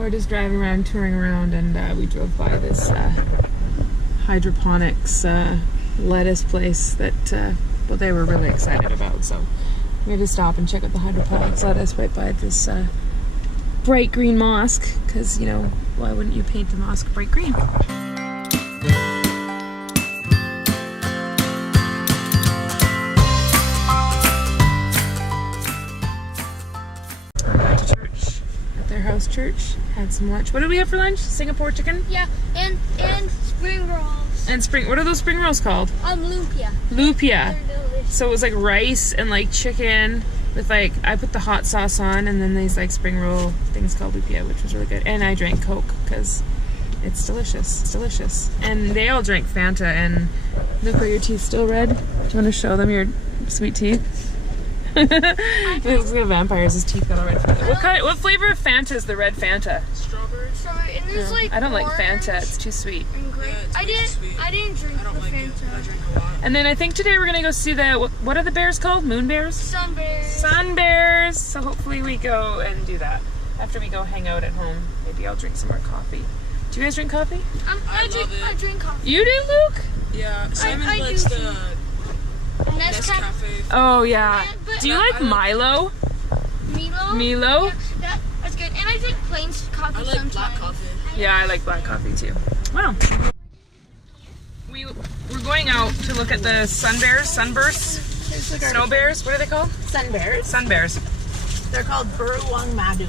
We're just driving around, touring around, and we drove by this hydroponics lettuce place that well, they were really excited about. So we had to stop and check out the hydroponics lettuce right by this bright green mosque, because, you know, why wouldn't you paint a mosque bright green? House church, had some lunch. What did we have for lunch? Singapore chicken? Yeah, and spring rolls. And what are those spring rolls called? Lumpia. Lumpia. So it was like rice and like chicken with like, I put the hot sauce on, and then these like spring roll things called lumpia, which was really good. And I drank Coke because it's delicious. It's delicious. And they all drank Fanta. And Luke, are your teeth still red? Do you want to show them your sweet teeth? He looks like a vampire. His teeth got all red. What flavor of Fanta is the red Fanta? Strawberry. Strawberry. And there's like I don't like Fanta. It's too sweet. And grape. I didn't drink the Fanta. I drink a lot. And then I think today we're gonna go see the what are the bears called? Moon bears? Sun bears. Sun bears. So hopefully we go and do that after we go hang out at home. Maybe I'll drink some more coffee. Do you guys drink coffee? I drink coffee. You do, Luke? Yeah. Simon likes the Nescafe. Oh yeah. But do you like Milo? Milo? Yeah, that's good. And I drink plain coffee I like sometimes. black coffee. Yeah, I like black coffee too. Wow. We're going out to look at the sunbursts, snow bears. What are they called? Sun bears. Sun bears. They're called Beruang Madu.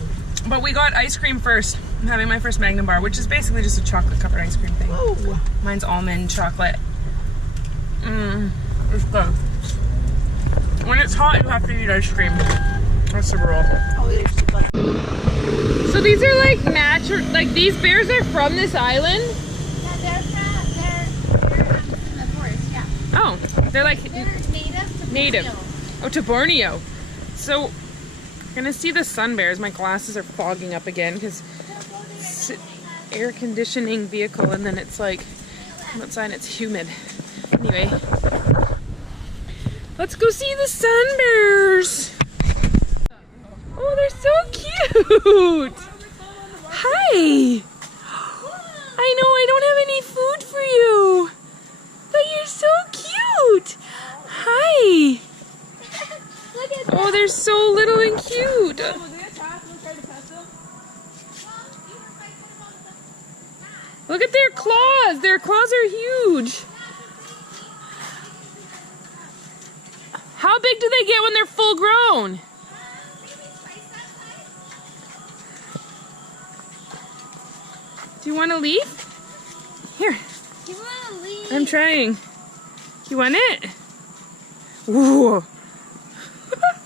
But we got ice cream first. I'm having my first Magnum bar, which is basically just a chocolate covered ice cream thing. Ooh. Mine's almond chocolate. It's good. When it's hot, you have to eat ice cream. That's the rule. So these are like natural, like these bears are from this island? Yeah, they're in the forest, yeah. Oh, they're like They're native. Oh, to Borneo. So, we're gonna see the sun bears. My glasses are fogging up again because it's air conditioning vehicle, and then it's like, I'm outside, it's humid. Anyway, let's go see the sun bears. Oh, they're so cute. Hi. I know I don't have any food for you, but you're so cute. Hi. Oh, they're so little and cute. Look at their claws. Their claws are huge. How big do they get when they're full grown? Do you want to leave? Here. You want to leave? I'm trying. You want it? Ooh.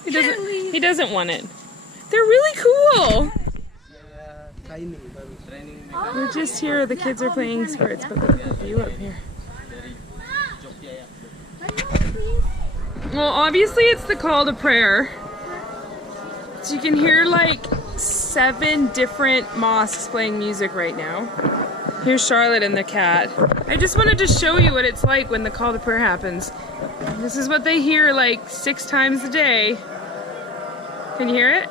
He doesn't want it. They're really cool. We're just here. The kids are playing sports, but look at the view up here. Well, obviously it's the call to prayer. So you can hear like 7 different mosques playing music right now. Here's Charlotte and the cat. I just wanted to show you what it's like when the call to prayer happens. This is what they hear like 6 times a day. Can you hear it?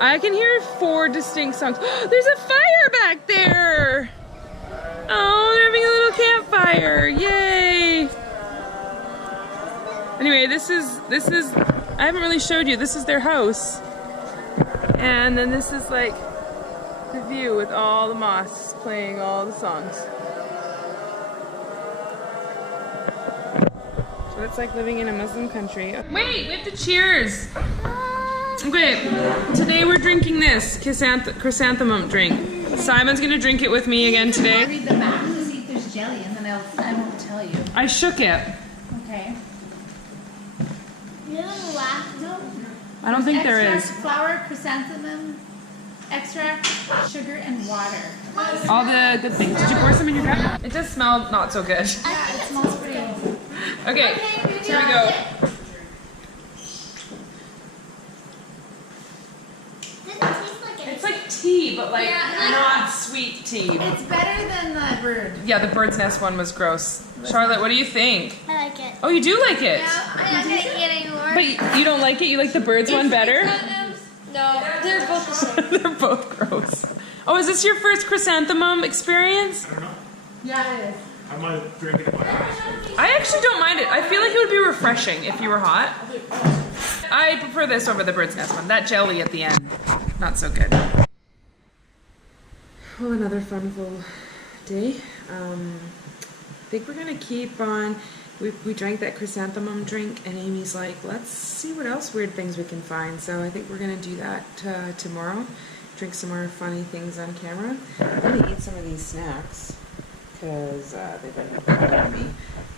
I can hear 4 distinct songs. There's a fire back there! Oh, they're having a little campfire. Yay! Anyway, this is I haven't really showed you. This is their house. And then this is like the view with all the mosques playing all the songs. So it's like living in a Muslim country. Wait, we have to cheers. Okay, today we're drinking this chrysanthemum drink. Simon's gonna drink it with me again today. Read the back to see if there's jelly, and then I won't tell you. I shook it. Okay. No. I don't think there is. Flour, chrysanthemum, extract, sugar, and water. All the good things. Did you pour some in your cup? It does smell not so good. Yeah, it smells pretty. Okay, here we go. It's like tea, but like not sweet tea. It's better than the bird. Yeah, the bird's nest one was gross. Charlotte, what do you think? I like it. Oh, you do like it? I'm not gonna eat it anymore. But you don't like it? You like the bird's one better? No. They're both the same. They're both gross. Oh, is this your first chrysanthemum experience? I don't know. Yeah, it is. I might drink it in my house. I actually don't mind it. I feel like it would be refreshing if you were hot. I prefer this over the bird's nest one. That jelly at the end, not so good. Well, another fun full day. I think we're gonna keep on. We drank that chrysanthemum drink, and Amy's like, let's see what else weird things we can find. So I think we're gonna do that tomorrow. Drink some more funny things on camera. I'm gonna eat some of these snacks because they've been bothering me,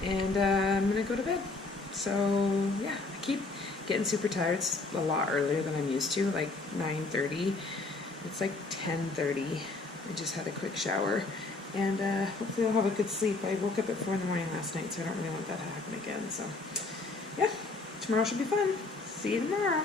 and I'm gonna go to bed. So yeah, I keep getting super tired. It's a lot earlier than I'm used to, like 9:30. It's like 10:30. I just had a quick shower, and hopefully I'll have a good sleep. I woke up at 4 in the morning last night, so I don't really want that to happen again. So yeah, tomorrow should be fun. See you tomorrow.